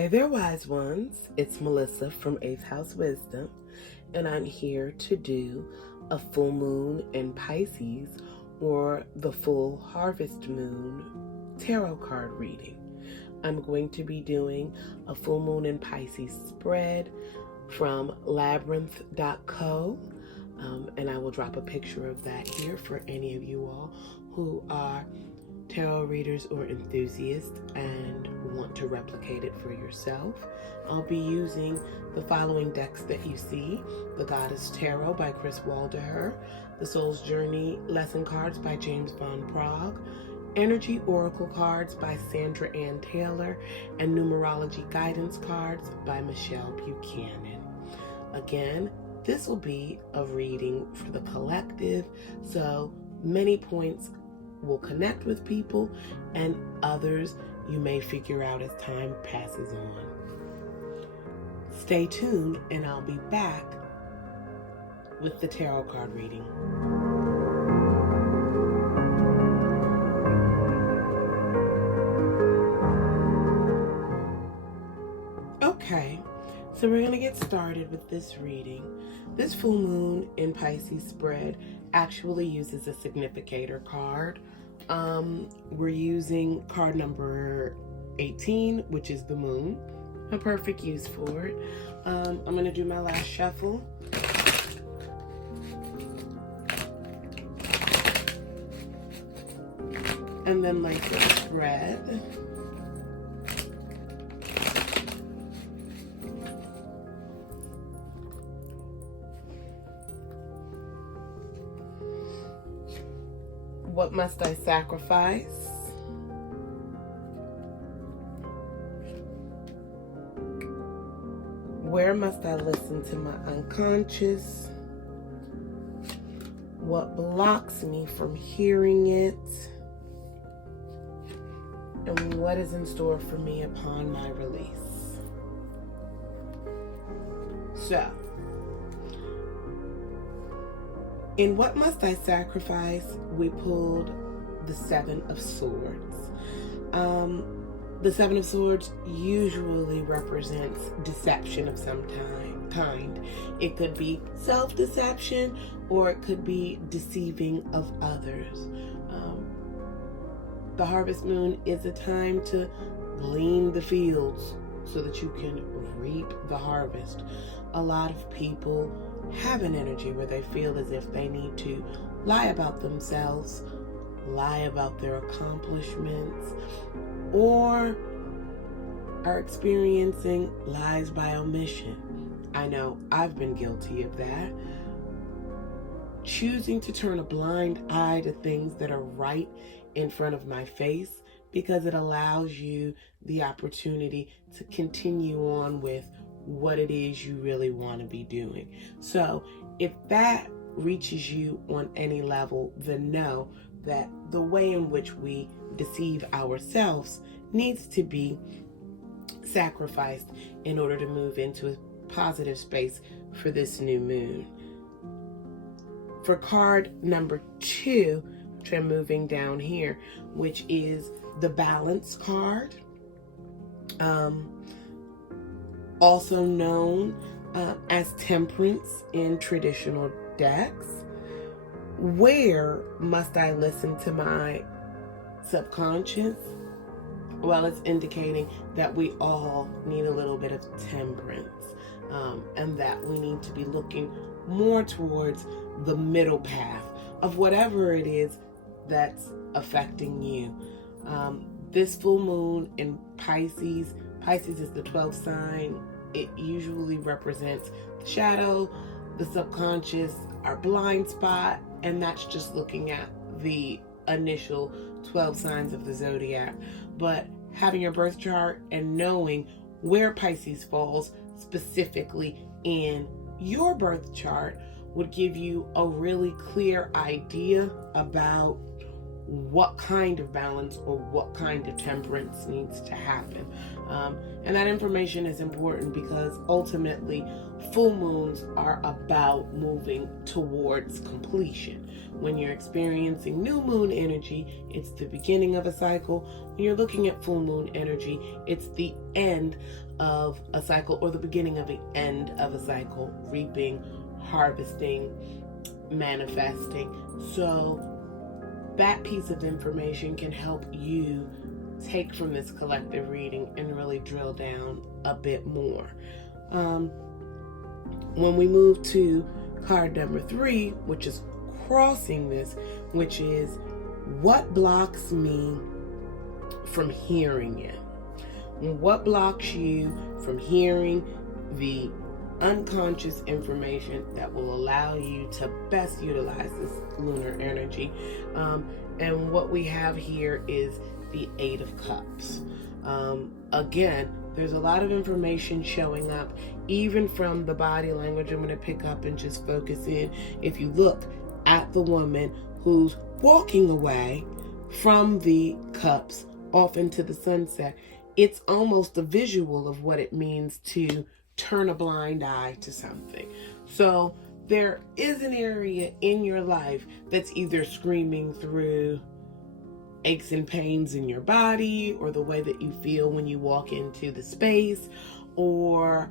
Hey there, wise ones. It's Melissa from 8th House Wisdom, and I'm here to do a full moon in Pisces or the full harvest moon tarot card reading. I'm going to be doing a full moon in Pisces spread from labyrinth.co, and I will drop a picture of that here for any of you all who are tarot readers or enthusiasts and want to replicate it for yourself. I'll be using the following decks that you see: the Goddess Tarot by Chris Waldeher, the Soul's Journey Lesson Cards by James Von Prague, Energy Oracle Cards by Sandra Ann Taylor, and Numerology Guidance Cards by Michelle Buchanan. Again, this will be a reading for the collective, so many points will connect with people, and others you may figure out as time passes on. Stay tuned, and I'll be back with the tarot card reading. Okay, so we're going to get started with this reading. This full moon in Pisces spread actually uses a significator card. We're using card number 18, which is the moon, a perfect use for it. I'm going to do my last shuffle. And then like the spread. What must I sacrifice? Where must I listen to my unconscious? What blocks me from hearing it? And what is in store for me upon my release? So, in What Must I Sacrifice, we pulled the Seven of Swords. The Seven of Swords usually represents deception of some kind. It could be self-deception, or it could be deceiving of others. The harvest moon is a time to glean the fields so that you can reap the harvest. A lot of people have an energy where they feel as if they need to lie about themselves, lie about their accomplishments, or are experiencing lies by omission. I know I've been guilty of that. Choosing to turn a blind eye to things that are right in front of my face, because it allows you the opportunity to continue on with what it is you really want to be doing. So if that reaches you on any level, then know that the way in which we deceive ourselves needs to be sacrificed in order to move into a positive space for this new moon. For card number 2, which I'm moving down here, which is the Balance card, also known as Temperance in traditional decks. Where must I listen to my subconscious? Well, it's indicating that we all need a little bit of temperance, and that we need to be looking more towards the middle path of whatever it is that's affecting you. This full moon in Pisces is the 12th sign. It usually represents the shadow, the subconscious, our blind spot, and that's just looking at the initial 12 signs of the zodiac. But having your birth chart and knowing where Pisces falls specifically in your birth chart would give you a really clear idea about what kind of balance or what kind of temperance needs to happen. And that information is important because ultimately full moons are about moving towards completion. When you're experiencing new moon energy, it's the beginning of a cycle. When you're looking at full moon energy, it's the end of a cycle or the beginning of the end of a cycle, reaping, harvesting, manifesting. So that piece of information can help you take from this collective reading and really drill down a bit more. When we move to card number 3, which is crossing this, which is what blocks me from hearing it? What blocks you from hearing the unconscious information that will allow you to best utilize this lunar energy? And what we have here is the 8 of Cups. Again, there's a lot of information showing up, even from the body language. I'm going to pick up and just focus in. If you look at the woman who's walking away from the cups off into the sunset, it's almost a visual of what it means to turn a blind eye to something. So there is an area in your life that's either screaming through aches and pains in your body, or the way that you feel when you walk into the space, or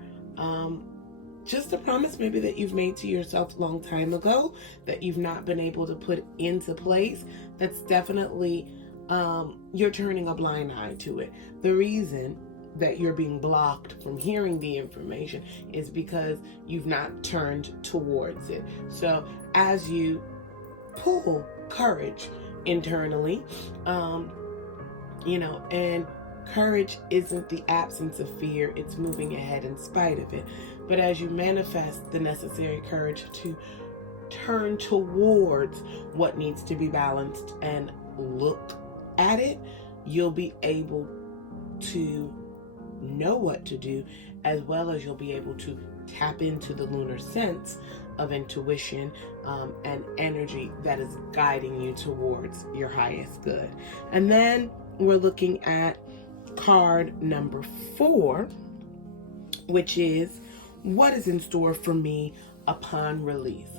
just a promise maybe that you've made to yourself a long time ago that you've not been able to put into place. That's definitely you're turning a blind eye to it. The reason that you're being blocked from hearing the information is because you've not turned towards it. So as you pull courage internally, and courage isn't the absence of fear, it's moving ahead in spite of it. But as you manifest the necessary courage to turn towards what needs to be balanced and look at it, you'll be able to know what to do, as well as you'll be able to tap into the lunar sense of intuition and energy that is guiding you towards your highest good. And then we're looking at card number 4, which is what is in store for me upon release.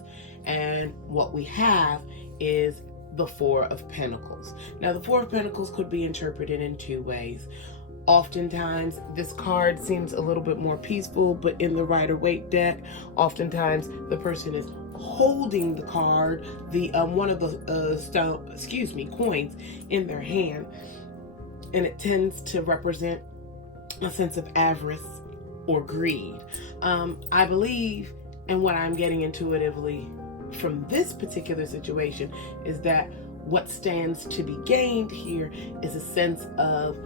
And what we have is the 4 of Pentacles. Now, the 4 of Pentacles could be interpreted in 2 ways. Oftentimes, this card seems a little bit more peaceful, but in the Rider-Waite deck, oftentimes the person is holding the card, the one of the coins in their hand, and it tends to represent a sense of avarice or greed. I believe, and what I'm getting intuitively from this particular situation, is that what stands to be gained here is a sense of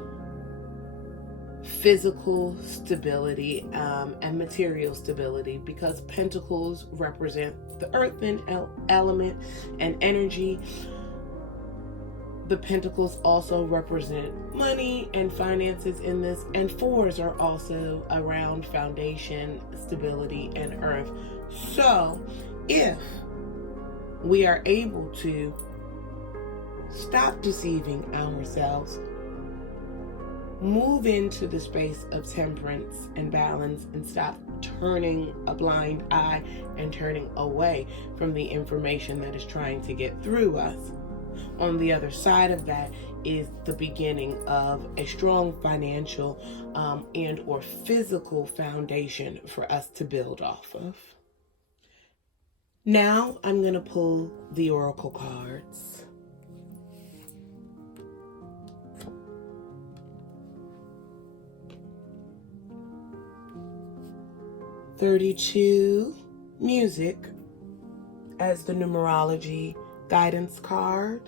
physical stability and material stability, because pentacles represent the earthen element and energy. The pentacles also represent money and finances in this, and 4s are also around foundation, stability, and earth. So if we are able to stop deceiving ourselves, move into the space of temperance and balance, and stop turning a blind eye and turning away from the information that is trying to get through us, on the other side of that is the beginning of a strong financial and or physical foundation for us to build off of. Now I'm going to pull the oracle cards. $32, music, as the numerology guidance card.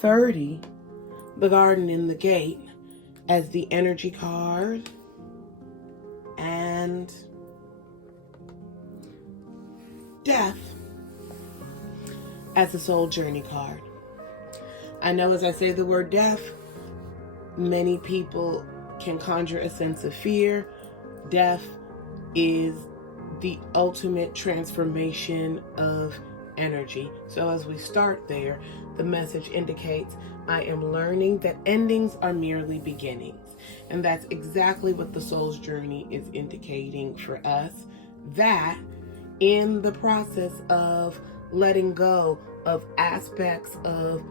30, the garden in the gate, as the energy card. And death as the soul journey card. I know as I say the word death, many people can conjure a sense of fear. Death is the ultimate transformation of energy. So as we start there, the message indicates I am learning that endings are merely beginnings. And that's exactly what the soul's journey is indicating for us, that in the process of letting go of aspects of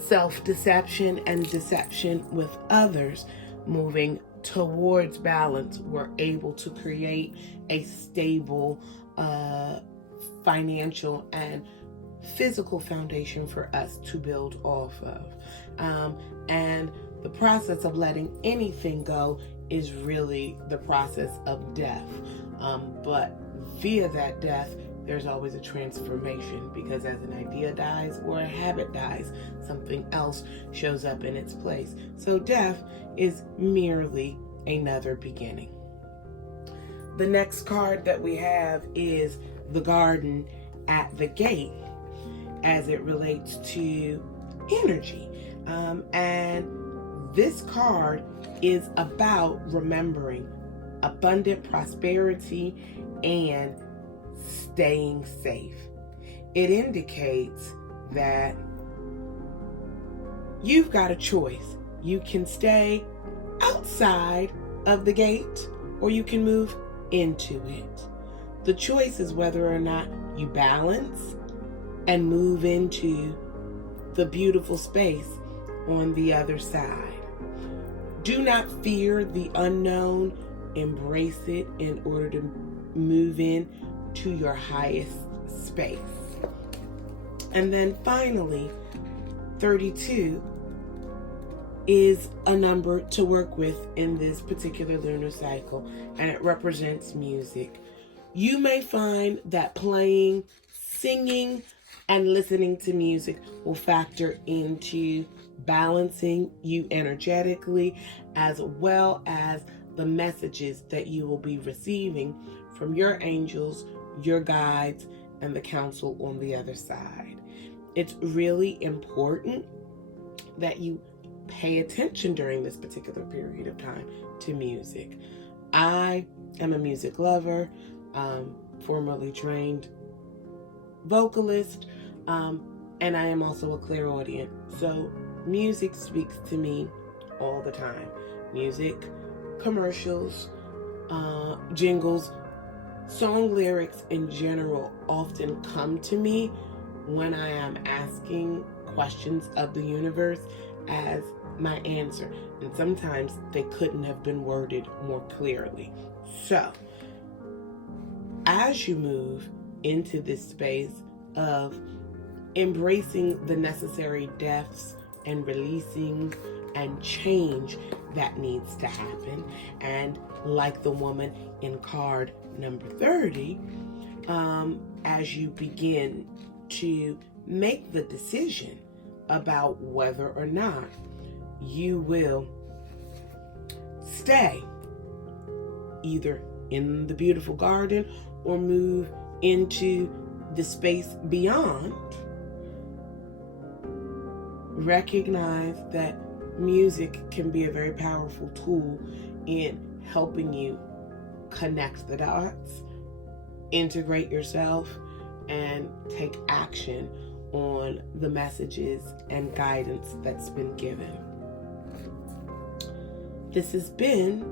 self-deception and deception with others, moving towards balance, we're able to create a stable financial and physical foundation for us to build off of. And the process of letting anything go is really the process of death. But via that death, there's always a transformation, because as an idea dies or a habit dies, something else shows up in its place. So death is merely another beginning. The next card that we have is the garden at the gate, as it relates to energy. And this card is about remembering abundant prosperity and staying safe. It indicates that you've got a choice. You can stay outside of the gate or you can move into it. The choice is whether or not you balance and move into the beautiful space on the other side. Do not fear the unknown. Embrace it in order to move in to your highest space. And then finally, 32 is a number to work with in this particular lunar cycle, and it represents music. You may find that playing, singing, and listening to music will factor into balancing you energetically, as well as the messages that you will be receiving from your angels, your guides, and the council on the other side. It's really important that you pay attention during this particular period of time to music. I am a music lover, formerly trained vocalist, and I am also a clairaudient. So music speaks to me all the time. Music, commercials, jingles, song lyrics in general often come to me when I am asking questions of the universe as my answer. And sometimes they couldn't have been worded more clearly. So, as you move into this space of embracing the necessary deaths and releasing and change that needs to happen, and like the woman in card number 30, as you begin to make the decision about whether or not you will stay either in the beautiful garden or move into the space beyond, recognize that music can be a very powerful tool in helping you connect the dots, integrate yourself, and take action on the messages and guidance that's been given. This has been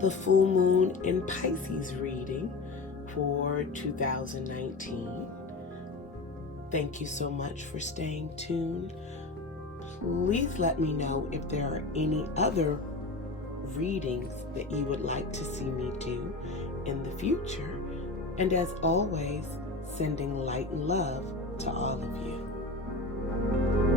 the full moon in Pisces reading for 2019. Thank you so much for staying tuned. Please let me know if there are any other readings that you would like to see me do in the future. And as always, sending light and love to all of you.